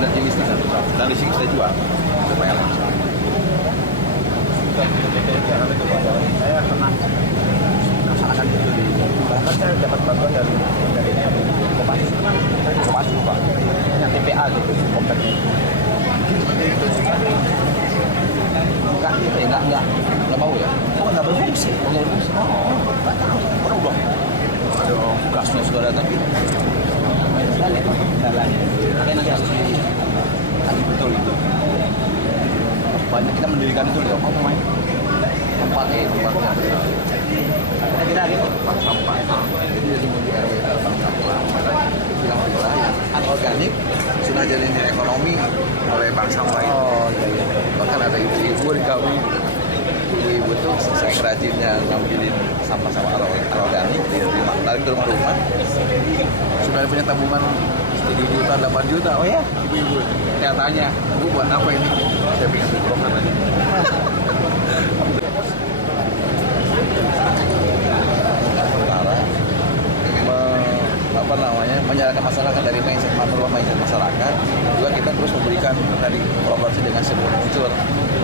9 jenis dan di sini saya jual ke PLN. Saya pernah melaksanakan itu di bahkan saya dapat bantuan dari Kopassus Pak, yang TPA gitu, kompleknya. Enggak gitu ya, enggak bau ya? Oh, nggak berfungsi. Nggak berfungsi. Oh, nggak tahu. Berubah. Aduh, gasnya sudah datang gitu. Jalan. Ada nanti harus tadi betul itu. Banyak kita mendirikan itu loh. Apa main? Tempatnya Kita gitu. bank sampah. Jadi dari mulai RW bank sampah. Bilang itulah yang anorganik sudah jadi nilai ekonomi oleh bank sampah itu. Oh, iya. Bahkan ada ibu-ibu di kami, ibu-ibu tuh sering rajinnya ngambilin sampah-sampah anorganik di rumah, tarik ke rumah-rumah. Sudah punya tabungan 7 juta, 8 juta. Oh ya? Ibu-ibu, saya tanya, bu buat apa ini? Saya pengen dibongkar aja. Menyalakan masyarakat dari mindset masyarakat, juga kita terus memberikan tadi kolaborasi dengan sebuah unsur.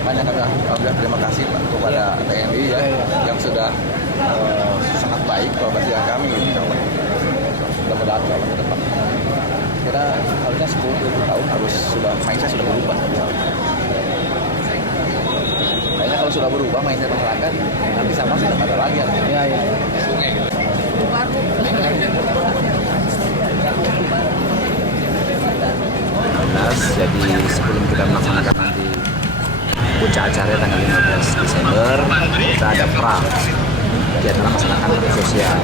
Makanya kami alhamdulillah terima kasih Pak kepada TNI ya, yang sudah sangat baik kolaborasi dengan kami gitu. Mudah-mudahan ke depan. Kira harusnya 10-20 tahun harus sudah mindset sudah berubah. Kayaknya kalau sudah berubah mindset masyarakat, nanti sama sudah ada lagi ya. Iya. Sungai gitu. Jadi sebelum kita melaksanakan nanti puncak acara tanggal 15 Desember, kita ada pra kegiatan melaksanakan sosial.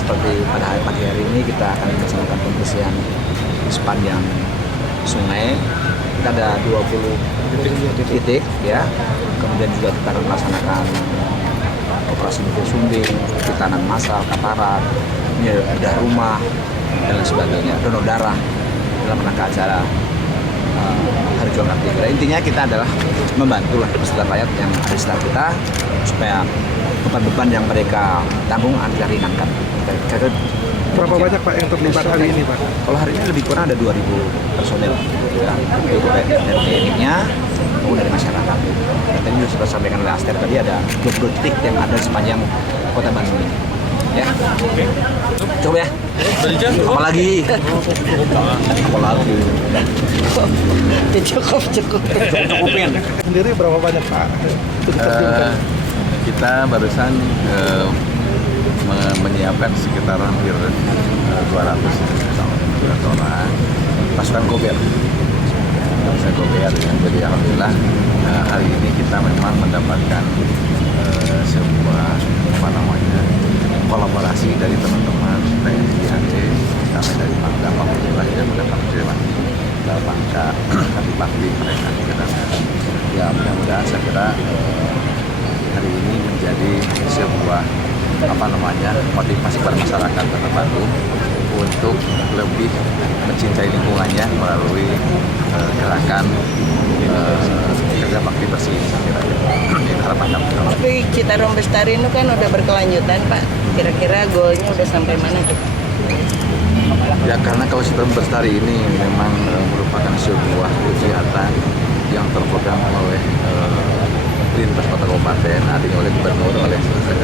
Seperti pada pagi hari ini kita akan melaksanakan pembersihan di sepanjang sungai. Kita ada 20 titik ya. Kemudian juga kita akan melaksanakan operasi mikro sumbing, tanam massal, kaparan, bedah rumah dan lain sebagainya, donor darah dalam rangka acara Hari Juang Kartini. Intinya kita adalah membantu lah peserta rakyat yang ada di sekitar kita supaya beban-beban yang mereka tanggung agar ringankan. Berapa banyak Pak yang terlibat hari ini Pak? Kalau hari ini lebih kurang ada 2.000 personel ya, dari TNI-nya maupun dari masyarakat. Dan tadi sudah disampaikan oleh Aster tadi ada 20 titik yang ada sepanjang kota Bandung ini. Ya, coba ya. Apalagi? Cukupin. Sendiri berapa banyak Pak? Kita barusan menyiapkan sekitar hampir 200 orang pasukan gober. Pasukan gober yang jadi alhamdulillah hari ini kita memang mendapatkan sebuah kolaborasi dari teman-teman TNI AD, kami dari Pangdam, alhamdulillah ya mendapat terima bangka kami bakti mereka kita. Ya mudah-mudahan saya kira hari ini menjadi sebuah motivasi pada masyarakat Kota Bandung untuk lebih mencintai lingkungannya melalui gerakan kerja bakti bersih. Itu harapan kami. Tapi Citarum Bestari itu kan udah berkelanjutan Pak. Kira-kira goalnya udah sampai mana tuh? Ya karena kalau Citarum Bestari ini memang merupakan sebuah kegiatan yang terpegang oleh lintas kota kabupaten, adanya oleh gubernur, oleh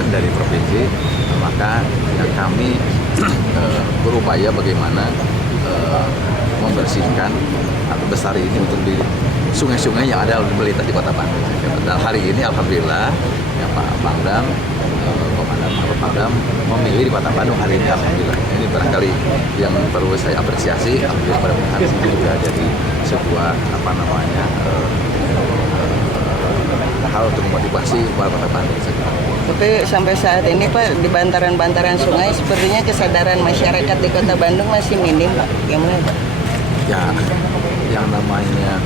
dari provinsi, maka ya kami berupaya bagaimana membersihkan atau Bestari ini untuk di sungai-sungai yang ada melintas di kota Bandung. Dan hari ini alhamdulillah ya Pak Pangdam, Komandan Pangdam memilih di kota Bandung hari ini alhamdulillah. Ini barangkali yang perlu saya apresiasi, alhamdulillah pada hari ini juga jadi sebuah hal untuk memotivasi warga kota Bandung. Tapi sampai saat ini Pak di bantaran-bantaran sungai sepertinya kesadaran masyarakat di kota Bandung masih minim Pak. Gimana Pak? Ya, yang namanya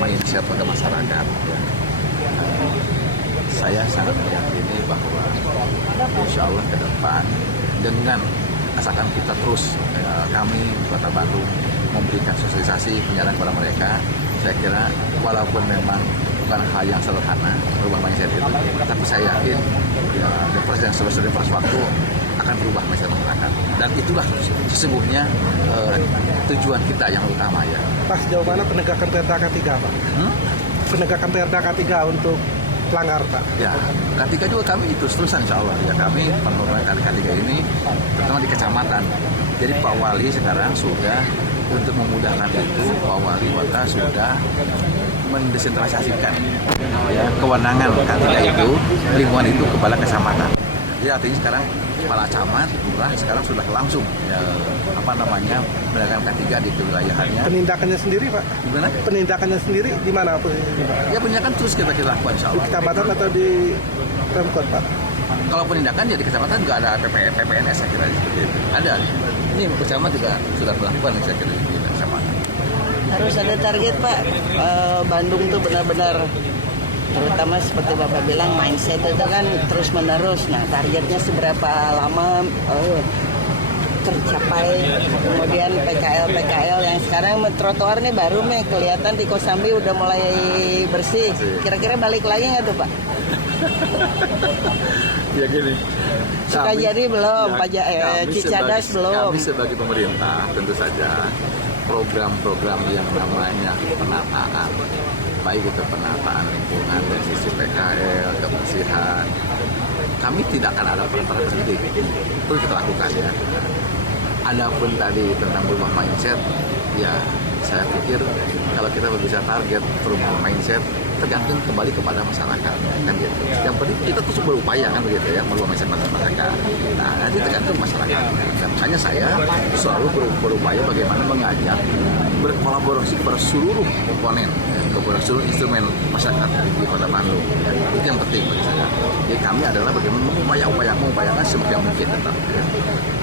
mindset pada masyarakat ya. Saya sangat meyakini bahwa insya Allah ke depan dengan asalkan kita terus kami Kota Bandung memberikan sosialisasi penjelasan kepada mereka, saya kira walaupun memang bukan hal yang sederhana berubah mindset itu, tapi saya yakin ya, yang sering waktu akan berubah mindset masyarakat, dan itulah sesungguhnya tujuan kita yang utama ya. Pas sejauh mana penegakan Perda K3 Pak? Penegakan Perda K3 untuk pelanggar Pak? Ya, K3 juga kami terus-terusan insya Allah. Ya kami penurunan K3 ini terutama di kecamatan. Jadi Pak Wali sekarang sudah untuk memudahkan itu, Pak Wali Kota sudah mendesentralisasikan ya kewenangan K3 itu, lingkungan itu kepala kecamatan. Ya artinya sekarang kepala camat, lurah sekarang sudah langsung ya, menegakkan K3 di kewilayahannya. Penindakannya sendiri Pak? Gimana? Penindakannya sendiri di mana Pak? Ya penindakan terus kita lakukan insya Di Allah. kecamatan atau di Pemkot Pak? Kalau penindakan ya di kecamatan juga ada PPNS saya kira seperti itu. Ada. Ini kecamatan juga sudah melakukan saya kira di kecamatan. Harus ada target Pak. Bandung tuh benar-benar, terutama seperti Bapak bilang, mindset itu kan terus menerus. Nah targetnya seberapa lama tercapai. Kemudian PKL yang sekarang trotoar nih baru nih kelihatan di Kosambi udah mulai bersih. Kira-kira balik lagi nggak tuh Pak? Ya gini. Sukajadi belum, Cicadas belum. Kami sebagai pemerintah tentu saja program-program yang namanya penataan, baik itu penataan lingkungan dari sisi PKL, kebersihan, kami tidak akan ada pernah berhenti. Itu kita lakukan ya. Adapun tadi tentang berubah mindset, ya saya pikir kalau kita berbicara target perubahan mindset tergantung kembali kepada masyarakat kan gitu. Yang penting kita terus berupaya kan begitu ya, merubah mindset masyarakat. Nah nanti tergantung masyarakat. Dan makanya saya selalu berupaya bagaimana mengajak berkolaborasi kepada seluruh komponen, kepada seluruh instrumen masyarakat di Kota Bandung. Itu yang penting bagi saya. Jadi kami adalah bagaimana mengupayakan sebagai mungkin tetap.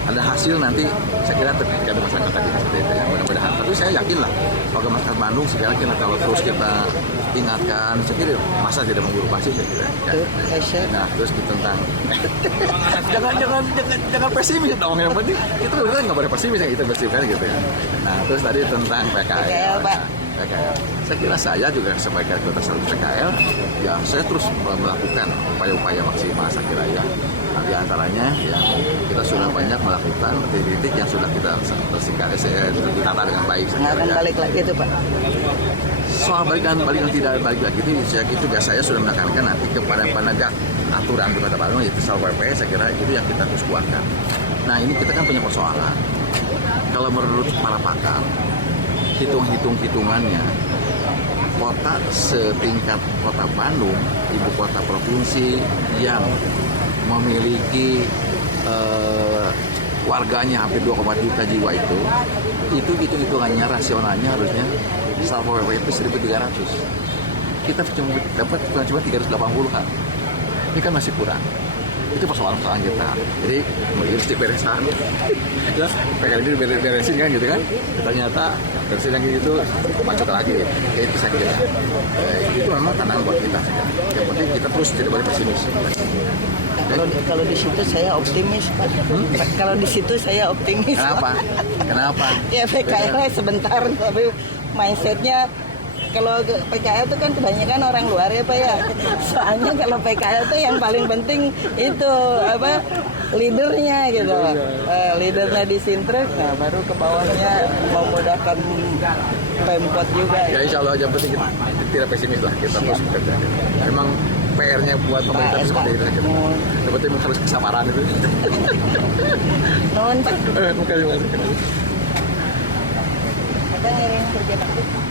Ada hasil nanti saya kira terkait masyarakat tadi seperti itu ya, mudah-mudahan. Tapi saya yakin lah warga masyarakat Bandung sekarang kalau terus kita ingatkan, saya kira masa tidak mengubah sih saya kira. Ya. Nah terus tentang jangan pesimis dong, yang penting kita nggak boleh pesimis yang kita bersihkan gitu ya. Nah terus tadi tentang PKL, Pak. PKL. Saya kira saya juga sebagai kota selalu PKL, ya saya terus melakukan upaya-upaya maksimal saya kira ya. Nah, di antaranya ya kita sudah banyak melakukan titik-titik yang sudah kita bersihkan, ditata dengan baik. Nggak akan balik lagi itu Pak. Soal balik dan tidak balik lagi ini saya sudah menekankan nanti kepada penegak aturan di Kota Bandung yaitu Satpol PP. Saya kira itu yang kita terus kuatkan. Nah ini kita kan punya persoalan. Kalau menurut para pakar, hitungannya kota setingkat Kota Bandung, ibu kota provinsi yang memiliki warganya hampir 2,2 juta jiwa itu hitungannya rasionalnya harusnya Satpol PP itu 1.300. Kita cuma dapat cuma 380-an. Ini kan masih kurang. Itu persoalan kita. Jadi harus dibereskan. Ya, PKL ini beresin kan gitu kan. Ternyata beresin yang gitu macet lagi. Ya, itu saya kira. Itu memang tantangan buat kita. Yang penting kita terus tidak boleh pesimis. Kalau di situ saya optimis Pak. Kalau di situ saya optimis. Kenapa? Ya PKL sebentar tapi mindsetnya kalau PKL itu kan kebanyakan orang luar ya Pak ya. Soalnya kalau PKL itu yang paling penting itu leadernya gitu. Leadernya disintrek, nah baru ke bawahnya memudahkan Pemkot juga. Ya insya Allah yang penting kita tidak pesimis lah, kita terus bekerja. Memang PR-nya buat pemerintah seperti itu. Yang penting harus kesabaran itu. Nuhun Pak. Terima kasih. Kita ngirim kerja Pak.